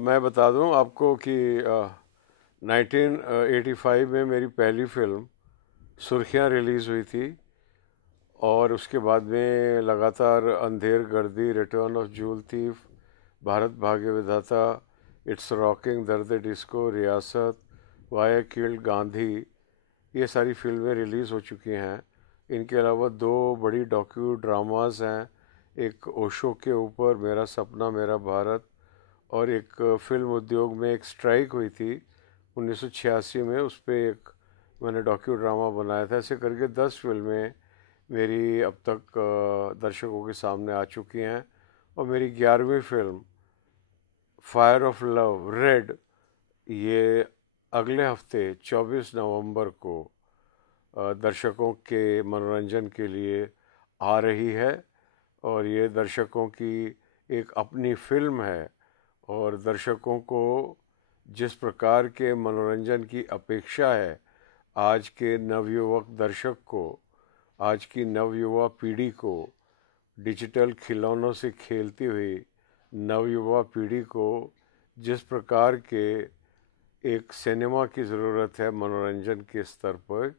मैं बता दूं आपको कि 1985 में मेरी पहली फिल्म सुर्खियां रिलीज़ हुई थी। और उसके बाद में लगातार अंधेर गर्दी, return of joule thief, Bharat भाग्य विधाता, इट्स रॉकिंग, दर्द डिस्को, रियासत, वाई किल्ड गांधी, ये सारी फिल्में रिलीज़ हो चुकी हैं। इनके अलावा दो बड़ी डॉक्यू ड्रामास हैं, एक ओशो के ऊपर मेरा सपना मेरा भारत, और एक फिल्म उद्योग में एक स्ट्राइक हुई थी 1986 में, उस पर एक मैंने डॉक्यू ड्रामा बनाया था। ऐसे करके 10 फिल्में मेरी अब तक दर्शकों के सामने आ चुकी हैं। और मेरी 11वीं film fire of love red, ये अगले हफ्ते 24 नवंबर को दर्शकों के मनोरंजन के लिए आ रही है। और ये दर्शकों की एक अपनी फिल्म है, और दर्शकों को जिस प्रकार के मनोरंजन की अपेक्षा है, आज के नवयुवक दर्शक को, आज की नवयुवा पीढ़ी को, डिजिटल खिलौनों से खेलती हुई नवयुवा पीढ़ी को जिस प्रकार के एक सिनेमा की ज़रूरत है मनोरंजन के स्तर पर,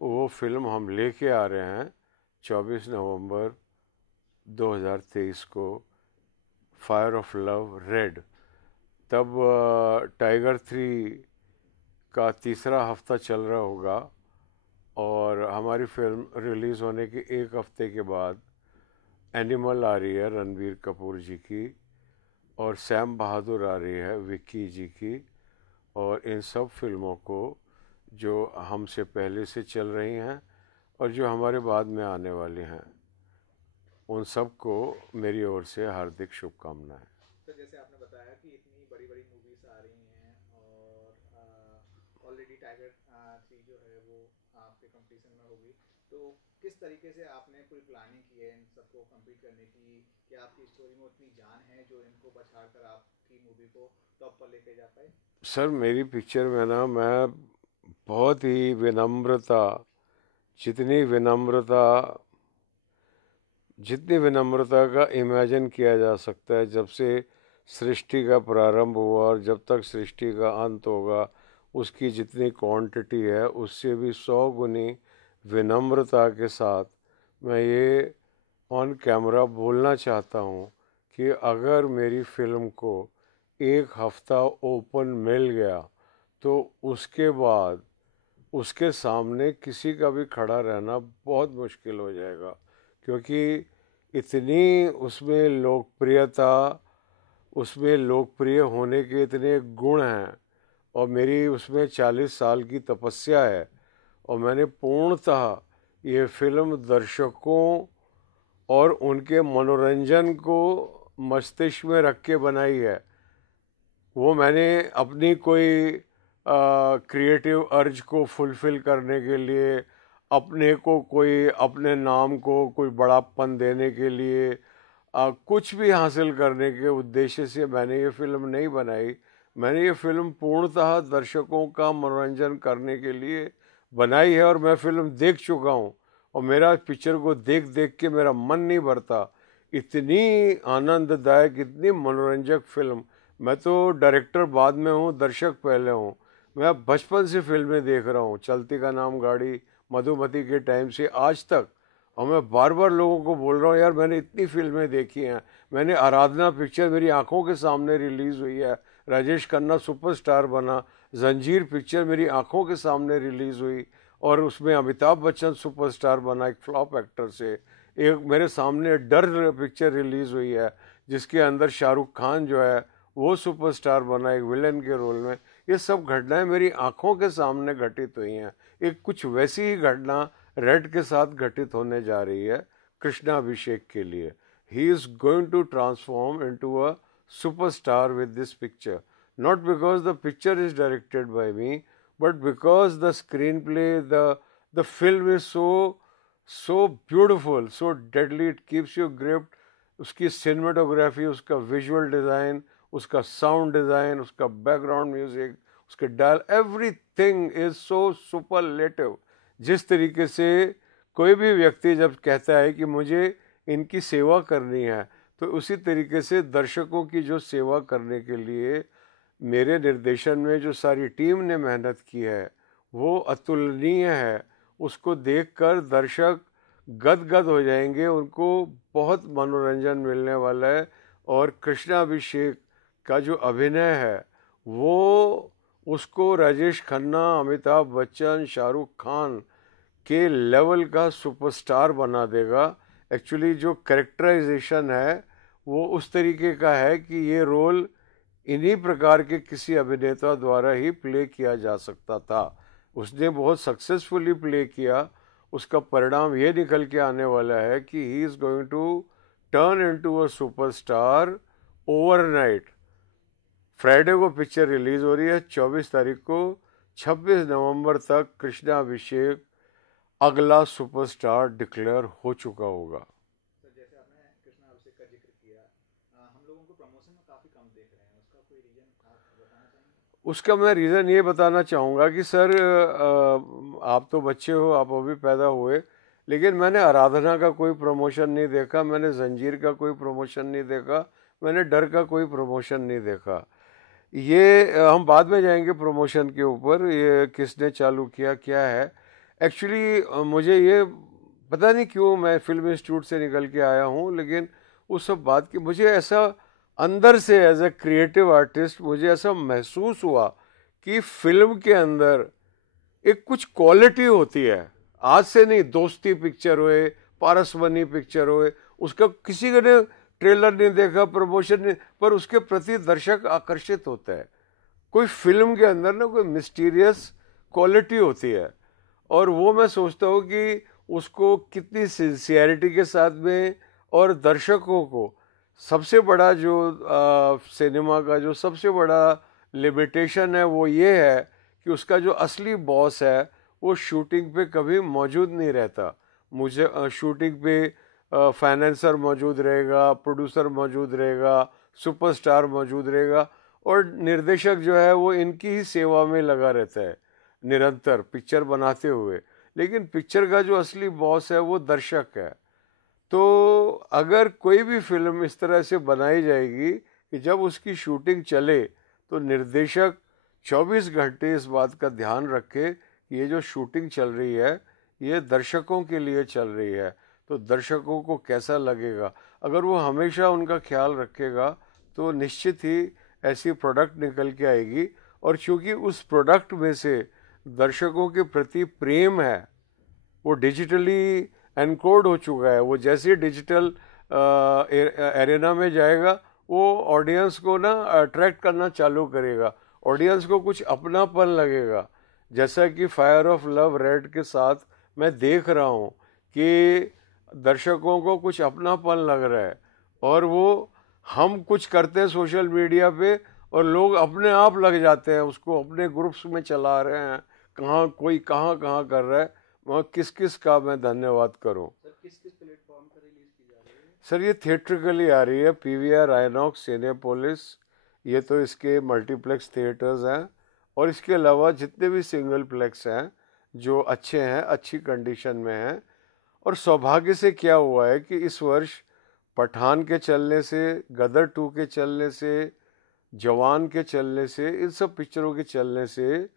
वो फिल्म हम लेके आ रहे हैं 24 नवंबर 2023 को, फायर ऑफ लव रेड। तब टाइगर 3 का तीसरा हफ्ता चल रहा होगा, और हमारी फिल्म रिलीज़ होने के एक हफ्ते के बाद एनिमल आ रही है रणबीर कपूर जी की, और सैम बहादुर आ रही है विक्की जी की। और इन सब फिल्मों को, जो हमसे पहले से चल रही हैं और जो हमारे बाद में आने वाली हैं, उन सब को मेरी ओर से हार्दिक शुभकामनाएं। तो जैसे आपने बताया कि इतनी बड़ी बड़ी मूवीज आ रही हैं और ऑलरेडी टाइगर 3 जो है वो आपके कंपटीशन में होगी, तो किस तरीके से आपने पूरी प्लानिंग की है इन सबको कंप्लीट करने की? क्या आपकी स्टोरी में उतनी जान है जो इनको बचा कर आपकी मूवी को टॉप पर लेके जा पाए? सर, मेरी पिक्चर में ना मैं बहुत ही विनम्रता, जितनी विनम्रता जितनी विनम्रता का इमेजिन किया जा सकता है, जब से सृष्टि का प्रारंभ हुआ और जब तक सृष्टि का अंत होगा, उसकी जितनी क्वांटिटी है उससे भी 100 गुनी विनम्रता के साथ मैं ये ऑन कैमरा बोलना चाहता हूँ कि अगर मेरी फिल्म को एक हफ्ता ओपन मिल गया तो उसके बाद उसके सामने किसी का भी खड़ा रहना बहुत मुश्किल हो जाएगा, क्योंकि इतनी उसमें लोकप्रियता, उसमें लोकप्रिय होने के इतने गुण हैं। और मेरी उसमें 40 साल की तपस्या है, और मैंने पूर्णतः ये फिल्म दर्शकों और उनके मनोरंजन को मस्तिष्क में रख के बनाई है। वो मैंने अपनी कोई क्रिएटिव अर्ज को फुलफ़िल करने के लिए, अपने को कोई, अपने नाम को कोई बड़ापन देने के लिए, कुछ भी हासिल करने के उद्देश्य से मैंने ये फिल्म नहीं बनाई। मैंने ये फिल्म पूर्णतः दर्शकों का मनोरंजन करने के लिए बनाई है, और मैं फिल्म देख चुका हूँ, और मेरा पिक्चर को देख देख के मेरा मन नहीं भरता। इतनी आनंददायक, इतनी मनोरंजक फिल्म। मैं तो डायरेक्टर बाद में हूँ, दर्शक पहले हूँ। मैं बचपन से फिल्में देख रहा हूँ, चलती का नाम गाड़ी, मधुमती के टाइम से आज तक। और मैं बार बार लोगों को बोल रहा हूँ, यार मैंने इतनी फिल्में देखी हैं। मैंने आराधना पिक्चर मेरी आंखों के सामने रिलीज़ हुई है, राजेश खन्ना सुपरस्टार बना। जंजीर पिक्चर मेरी आंखों के सामने रिलीज़ हुई, और उसमें अमिताभ बच्चन सुपरस्टार बना एक फ्लॉप एक्टर से। एक मेरे सामने डर पिक्चर रिलीज़ हुई है, जिसके अंदर शाहरुख खान जो है वो सुपरस्टार बना एक विलन के रोल में। ये सब घटनाएं मेरी आंखों के सामने घटित हुई हैं। एक कुछ वैसी ही घटना रेड के साथ घटित होने जा रही है कृष्णाभिषेक के लिए। He is going to transform into a superstar with this picture, not because the picture is directed by me, but because the screenplay, the film is so beautiful, so deadly, it keeps you gripped. उसकी cinematography, उसका visual design, उसका sound design, उसका background music, उसके dial, everything is so superlative। जिस तरीके से कोई भी व्यक्ति जब कहता है कि मुझे इनकी सेवा करनी है, तो उसी तरीके से दर्शकों की जो सेवा करने के लिए मेरे निर्देशन में जो सारी टीम ने मेहनत की है वो अतुलनीय है। उसको देखकर दर्शक गदगद हो जाएंगे, उनको बहुत मनोरंजन मिलने वाला है। और कृष्णाभिषेक का जो अभिनय है वो उसको राजेश खन्ना, अमिताभ बच्चन, शाहरुख खान के लेवल का सुपरस्टार बना देगा। एक्चुअली जो कैरेक्टराइजेशन है वो उस तरीके का है कि ये रोल इन्हीं प्रकार के किसी अभिनेता द्वारा ही प्ले किया जा सकता था। उसने बहुत सक्सेसफुली प्ले किया। उसका परिणाम ये निकल के आने वाला है कि he is going to turn into a superstar overnight. Friday को पिक्चर रिलीज हो रही है 24 तारीख को। 26 नवंबर तक कृष्णाभिषेक अगला सुपरस्टार डिक्लेयर हो चुका होगा। सर जैसे आपने कृष्णा अभिषेक का जिक्र किया, हम लोगों को प्रमोशन में काफ़ी कम देख रहे हैं, उसका कोई रीज़न आप बताना चाहेंगे? उसका मैं रीज़न ये बताना चाहूँगा कि सर आप तो बच्चे हो, आप अभी पैदा हुए, लेकिन मैंने आराधना का कोई प्रमोशन नहीं देखा, मैंने जंजीर का कोई प्रमोशन नहीं देखा, मैंने डर का कोई प्रमोशन नहीं देखा। ये हम बाद में जाएंगे प्रमोशन के ऊपर, ये किसने चालू किया क्या है। एक्चुअली मुझे ये पता नहीं क्यों मैं फिल्म इंस्टीट्यूट से निकल के आया हूँ, लेकिन उस सब बात की मुझे ऐसा अंदर से एज ए क्रिएटिव आर्टिस्ट मुझे ऐसा महसूस हुआ कि फिल्म के अंदर एक कुछ क्वालिटी होती है। आज से नहीं, दोस्ती पिक्चर होए, पारसमनी पिक्चर होए, उसका किसी ने ट्रेलर नहीं देखा, प्रमोशन नहीं, पर उसके प्रति दर्शक आकर्षित होता है। कोई फिल्म के अंदर ना कोई मिस्टीरियस क्वालिटी होती है, और वो मैं सोचता हूँ कि उसको कितनी सिंसियरिटी के साथ में, और दर्शकों को सबसे बड़ा जो सिनेमा का जो सबसे बड़ा लिमिटेशन है वो ये है कि उसका जो असली बॉस है वो शूटिंग पे कभी मौजूद नहीं रहता। मुझे शूटिंग पे फाइनेंसर मौजूद रहेगा, प्रोड्यूसर मौजूद रहेगा, सुपरस्टार मौजूद रहेगा, और निर्देशक जो है वो इनकी ही सेवा में लगा रहता है निरंतर पिक्चर बनाते हुए। लेकिन पिक्चर का जो असली बॉस है वो दर्शक है। तो अगर कोई भी फिल्म इस तरह से बनाई जाएगी कि जब उसकी शूटिंग चले तो निर्देशक 24 घंटे इस बात का ध्यान रखे कि ये जो शूटिंग चल रही है ये दर्शकों के लिए चल रही है, तो दर्शकों को कैसा लगेगा। अगर वो हमेशा उनका ख्याल रखेगा तो निश्चित ही ऐसी प्रोडक्ट निकल के आएगी। और चूंकि उस प्रोडक्ट में से दर्शकों के प्रति प्रेम है वो डिजिटली एनकोड हो चुका है। वो जैसे डिजिटल एरेना में जाएगा वो ऑडियंस को ना अट्रैक्ट करना चालू करेगा, ऑडियंस को कुछ अपनापन लगेगा। जैसा कि फायर ऑफ लव रेड के साथ मैं देख रहा हूँ कि दर्शकों को कुछ अपनापन लग रहा है, और वो हम कुछ करते हैं सोशल मीडिया पे और लोग अपने आप लग जाते हैं, उसको अपने ग्रुप्स में चला रहे हैं, कहाँ कोई कहाँ कहाँ कर रहा है। मैं किस किस का मैं धन्यवाद करूं। सर किस किस प्लेटफॉर्म पर रिलीज की जा रही है? सर ये थिएट्रिकली आ रही है, पीवीआर, आइनॉक्स, सिनेपोलिस, ये तो इसके मल्टीप्लेक्स थिएटर्स हैं। और इसके अलावा जितने भी सिंगल प्लेक्स हैं जो अच्छे हैं, अच्छी कंडीशन में हैं। और सौभाग्य से क्या हुआ है कि इस वर्ष पठान के चलने से, गदर 2 के चलने से, जवान के चलने से, इन सब पिक्चरों के चलने से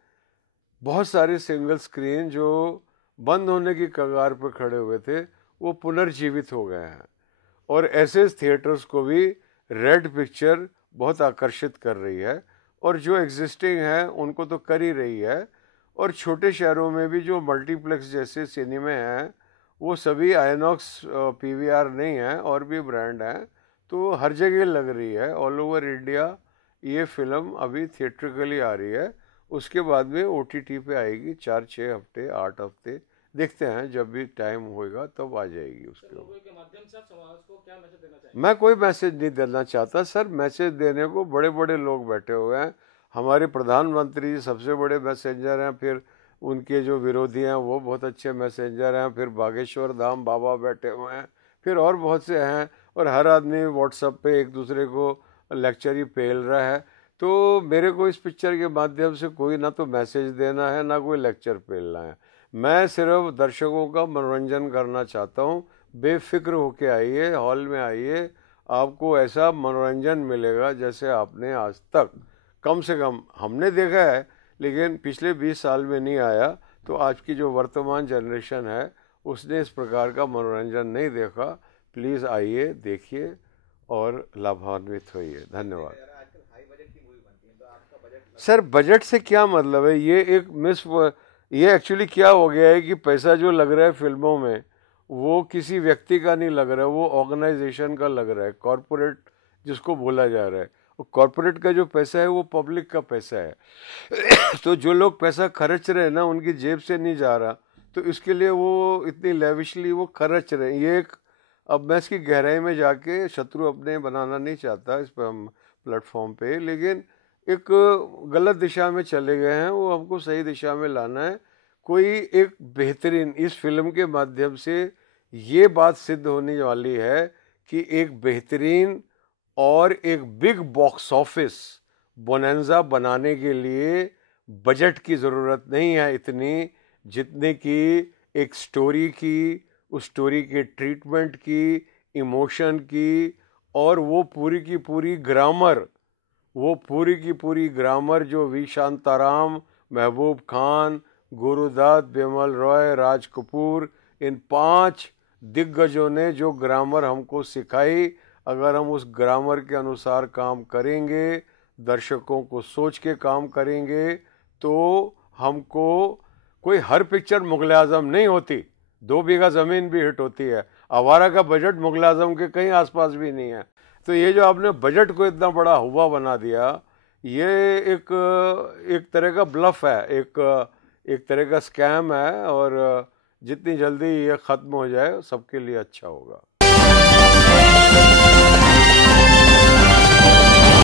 बहुत सारे सिंगल स्क्रीन जो बंद होने की कगार पर खड़े हुए थे वो पुनर्जीवित हो गए हैं। और ऐसे थिएटर्स को भी रेड पिक्चर बहुत आकर्षित कर रही है, और जो एग्जिस्टिंग है उनको तो कर ही रही है। और छोटे शहरों में भी जो मल्टीप्लेक्स जैसे सिनेमे हैं वो सभी आइनॉक्स पीवीआर नहीं हैं, और भी ब्रांड हैं, तो हर जगह लग रही है। ऑल ओवर इंडिया ये फिल्म अभी थिएट्रिकली आ रही है, उसके बाद में ओटीटी पे आएगी 4-6 हफ्ते 8 हफ्ते, देखते हैं जब भी टाइम होएगा तब आ जाएगी उसके ऊपर। लोगों के माध्यम से आप समाज को क्या मैसेज देना चाहेंगे? मैं कोई मैसेज नहीं देना चाहता सर, मैसेज देने को बड़े बड़े लोग बैठे हुए हैं। हमारे प्रधानमंत्री जी सबसे बड़े मैसेंजर हैं, फिर उनके जो विरोधी हैं वो बहुत अच्छे मैसेंजर हैं, फिर बागेश्वर धाम बाबा बैठे हुए हैं, फिर और बहुत से हैं, और हर आदमी व्हाट्सएप पे एक दूसरे को लेक्चर ही पेल रहा है। तो मेरे को इस पिक्चर के माध्यम से कोई ना तो मैसेज देना है ना कोई लेक्चर पेलना है। मैं सिर्फ दर्शकों का मनोरंजन करना चाहता हूँ। बेफिक्र होके आइए, हॉल में आइए, आपको ऐसा मनोरंजन मिलेगा जैसे आपने आज तक कम से कम हमने देखा है, लेकिन पिछले 20 साल में नहीं आया। तो आज की जो वर्तमान जनरेशन है उसने इस प्रकार का मनोरंजन नहीं देखा। प्लीज़ आइए, देखिए और लाभान्वित होइए। धन्यवाद। आजकल हाई बजट की मूवी बनती है, तो आपका बजट सर बजट से क्या मतलब है? ये एक ये एक्चुअली क्या हो गया है कि पैसा जो लग रहा है फिल्मों में वो किसी व्यक्ति का नहीं लग रहा है, वो ऑर्गेनाइजेशन का लग रहा है, कॉरपोरेट जिसको बोला जा रहा है। कॉरपोरेट का जो पैसा है वो पब्लिक का पैसा है। तो जो लोग पैसा खर्च रहे हैं ना, उनकी जेब से नहीं जा रहा, तो इसके लिए वो इतनी लेविशली वो खर्च रहे हैं। ये एक, अब मैं इसकी गहराई में जाके शत्रु अपने बनाना नहीं चाहता इस प्लेटफॉर्म पे, लेकिन एक गलत दिशा में चले गए हैं, वो हमको सही दिशा में लाना है। कोई एक बेहतरीन, इस फिल्म के माध्यम से ये बात सिद्ध होने वाली है कि एक बेहतरीन और एक बिग बॉक्स ऑफिस बोनेंजा बनाने के लिए बजट की ज़रूरत नहीं है इतनी, जितने की एक स्टोरी की, उस स्टोरी के ट्रीटमेंट की, इमोशन की, और वो पूरी की पूरी ग्रामर, वो पूरी की पूरी ग्रामर जो वी शांताराम, महबूब खान, गुरुदत्त, बिमल रॉय, राज कपूर, इन 5 दिग्गजों ने जो ग्रामर हमको सिखाई, अगर हम उस ग्रामर के अनुसार काम करेंगे, दर्शकों को सोच के काम करेंगे, तो हमको कोई हर पिक्चर मुगल आजम नहीं होती, 2 बीघा ज़मीन भी हिट होती है। आवारा का बजट मुगल आजम के कहीं आसपास भी नहीं है। तो ये जो आपने बजट को इतना बड़ा हुआ बना दिया, ये एक एक तरह का ब्लफ है, एक तरह का स्कैम है, और जितनी जल्दी ये ख़त्म हो जाए सबके लिए अच्छा होगा।